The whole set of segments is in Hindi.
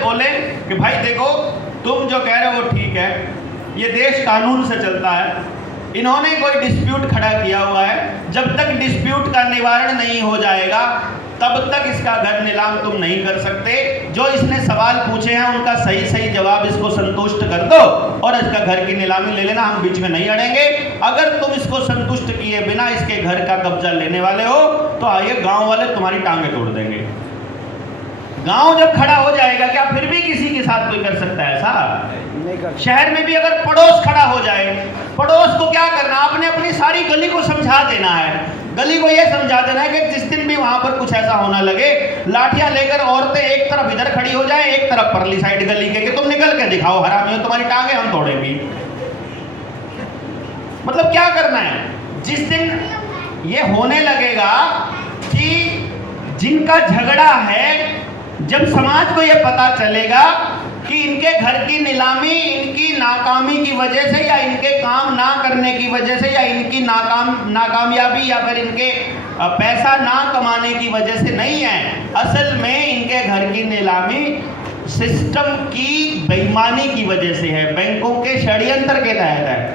बोले कि भाई देखो तुम जो कह रहे हो वो ठीक है, ये देश कानून से चलता है, इन्होंने कोई डिस्प्यूट खड़ा किया हुआ है, जब तक डिस्प्यूट का निवारण नहीं हो जाएगा तब तक इसका घर नीलाम तुम नहीं कर सकते। जो इसने सवाल पूछे हैं उनका सही सही जवाब इसको संतुष्ट कर दो और इसका घर की नीलामी ले लेना, हम बीच में नहीं अड़ेंगे। अगर तुम इसको संतुष्ट किए बिना इसके घर का कब्जा लेने वाले हो तो आइए गांव वाले तुम्हारी टांगे तोड़ देंगे। गांव जब खड़ा हो जाएगा, क्या फिर भी किसी के साथ कोई कर सकता है ऐसा? शहर में भी अगर पड़ोस खड़ा हो जाए, पड़ोस को क्या करना, आपने अपनी सारी गली को समझा देना है। गली को यह समझा देना है कि जिस दिन भी वहां पर कुछ ऐसा होना लगे, लाठियां लेकर औरतें एक तरफ इधर खड़ी हो जाए, एक तरफ परली साइड गली के, कि तुम निकल के दिखाओ हरामियों, तुम्हारी टांगे हम तोड़ेंगे। मतलब क्या करना है? जिस दिन ये होने लगेगा कि जिनका झगड़ा है, जब समाज को यह पता चलेगा कि इनके घर की नीलामी इनकी नाकामी की वजह से या इनके काम ना करने की वजह से या इनकी नाकामयाबी या फिर इनके पैसा ना कमाने की वजह से नहीं है, असल में इनके घर की नीलामी सिस्टम की बेईमानी की वजह से है, बैंकों के षड्यंत्र के तहत है।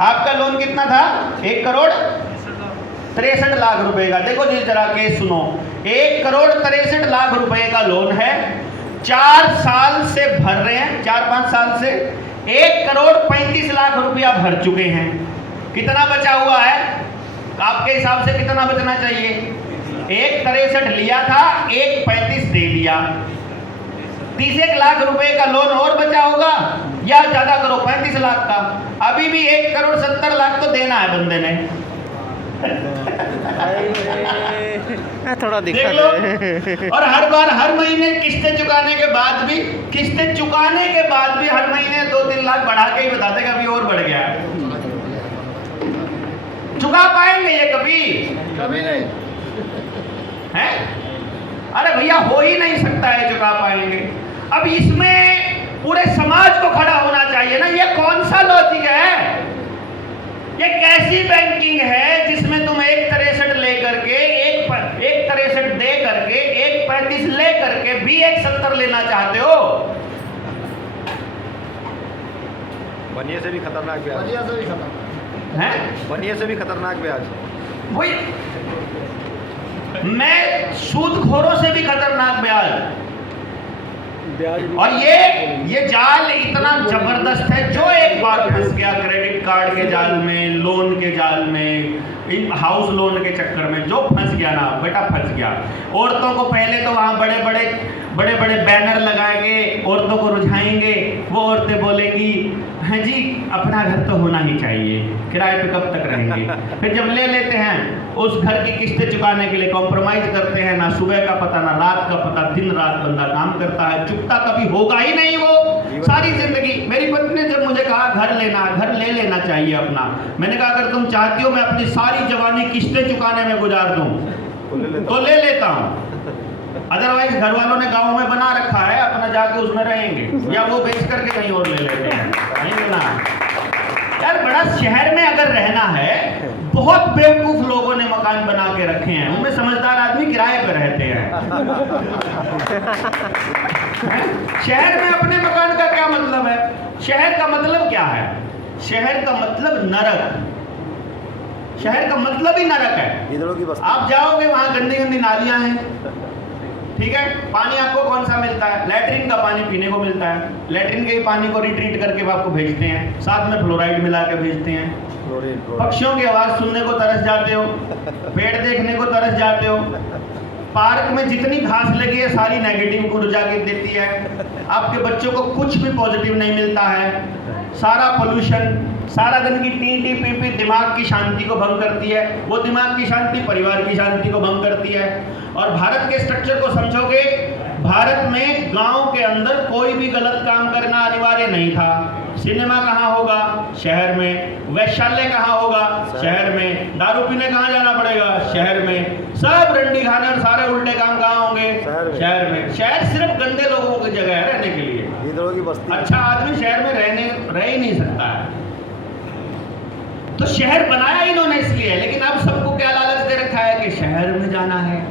आपका लोन कितना था? 1,63,63,00,000 रुपए का। देखो जी जरा केस सुनो, 1,63,00,000 रुपए का लोन है, 4 साल से भर रहे हैं, 4-5 साल से 1,35,00,000 रुपया भर चुके हैं। कितना बचा हुआ है आपके हिसाब से? कितना बचना चाहिए? 1,63 लिया था, 1,35 दे दिया, 30 लाख रुपए का लोन और बचा होगा, या ज्यादा करो 35 लाख का, अभी भी 1,70,00,000 तो देना है बंदे ने। थोड़ा देख लो। और हर बार हर महीने किस्तें चुकाने के बाद भी हर महीने 2-3 लाख बढ़ा के ही बताते कि अभी और बढ़ गया है। चुका पाएंगे ये कभी नहीं है? अरे भैया हो ही नहीं सकता है चुका पाएंगे। अब इसमें पूरे समाज को खड़ा होना चाहिए ना। ये कौन सा लॉजिक है? ये कैसी बैंकिंग है जिसमें तुम 1,63 लेकर के 1,63 दे करके 1,35 ले करके भी 1,70 लेना चाहते हो? बनिए से भी खतरनाक ब्याज है, बनिए से भी खतरनाक ब्याज। वही मैं सूदखोरों से भी खतरनाक ब्याज। और ये जाल इतना जबरदस्त है, जो एक बार फंस गया क्रेडिट कार्ड के जाल में, लोन के जाल में, इन हाउस लोन के चक्कर में जो फंस गया ना बेटा, फंस गया। औरतों को पहले तो वहाँ बड़े बड़े बैनर लगाएंगे, औरतों को रुझाएंगे, वो औरतें बोलेंगी हैं जी अपना घर तो होना ही चाहिए, किराए पे कब तक रहेंगे। फिर जब ले लेते हैं उस घर की किस्तें चुकाने के लिए कॉम्प्रोमाइज करते हैं, ना सुबह का पता ना रात का पता, दिन रात बंदा काम करता है, चुकता कभी होगा ही नहीं वो सारी जिंदगी। मेरी पत्नी ने जब मुझे कहा घर ले लेना चाहिए अपना, मैंने कहा अगर तुम चाहती हो मैं अपनी सारी जवानी किस्तें चुकाने में गुजार दूं तो ले लेता हूं, अदरवाइज घर वालों ने गांव में बना रखा है, अपना जाके उसमें रहेंगे, या वो बेच करके कहीं और ले लेते हैं। नहीं लेना यार, बड़ा शहर में अगर रहना है, बहुत बेवकूफ लोगों ने मकान बना के रखे हैं, उनमें समझदार आदमी किराए पर रहते हैं। शहर में अपने मकान का क्या मतलब है? शहर का मतलब क्या है? शहर का मतलब नरक। शहर का मतलब ही नरक है। आप जाओगे वहां गंदी गंदी नालियां हैं, ठीक है, पानी आपको कौन सा मिलता है? लैट्रिन का पानी पीने को मिलता है, लैट्रिन के ही पानी को रिट्रीट करके आपको भेजते हैं, साथ में फ्लोराइड मिला के भेजते हैं। पक्षियों की आवाज़ सुनने को तरस जाते हो, पेड़ देखने को तरस जाते हो, पार्क में जितनी घास लगी है सारी नेगेटिव ऊर्जा की देती है, आपके बच्चों को कुछ भी पॉजिटिव नहीं मिलता है, सारा पोल्यूशन, सारा दिन की टी पी दिमाग की शांति को भंग करती है, वो दिमाग की शांति परिवार की शांति को भंग करती है। और भारत के स्ट्रक्चर को समझोगे, भारत में गांव के अंदर कोई भी गलत काम करना अनिवार्य नहीं था। सिनेमा कहाँ होगा? शहर में। वैश्यालय कहाँ होगा? शहर में। दारू पीने कहाँ जाना पड़ेगा? शहर में। सब रंडी खाने और सारे उल्टे काम कहाँ होंगे? शहर में। शहर सिर्फ गंदे लोगों की जगह है रहने के लिए। अच्छा आदमी शहर में रह ही नहीं सकता है। तो शहर बनाया इन्होंने इसलिए, लेकिन अब सबको क्या लालच दे रखा है कि शहर में जाना है।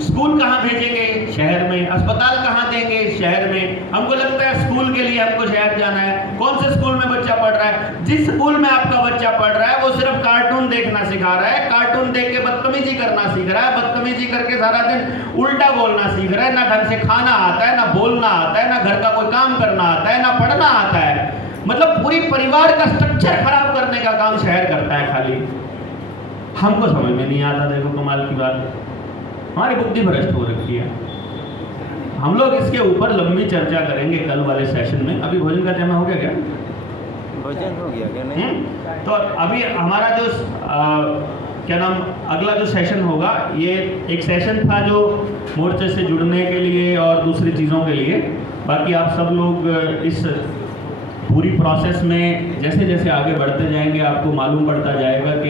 स्कूल कहाँ भेजेंगे? शहर में। अस्पताल कहाँ देंगे? शहर में, हमको लगता है स्कूल के लिए हमको शहर जाना है। कौन से स्कूल में बच्चा पढ़ रहा है? जिस स्कूल में आपका बच्चा पढ़ रहा है वो सिर्फ कार्टून देखना सिखा रहा है, कार्टून देख के बदतमीजी करना सीख रहा है, बदतमीजी करके सारा दिन उल्टा बोलना सीख रहा है, ना ढंग से खाना आता है, ना बोलना आता है, ना घर का कोई काम करना आता है, ना पढ़ना आता है। मतलब पूरी परिवार का स्ट्रक्चर खराब करने का काम शहर करता है खाली। हमको समझ में नहीं आता। देखो कमाल की बात, हमारी बुद्धि भ्रष्ट हो रखी है। हम लोग इसके ऊपर लंबी चर्चा करेंगे कल वाले सेशन में। अभी भोजन का टाइम हो गया क्या? भोजन हो गया क्या? नहीं। तो अभी हमारा जो क्या नाम अगला जो सेशन होगा, ये एक सेशन था जो मोर्चे से जुड़ने के लिए और दूसरी चीज़ों के लिए। बाकी आप सब लोग इस पूरी प्रोसेस में जैसे जैसे आगे बढ़ते जाएंगे आपको मालूम पड़ता जाएगा कि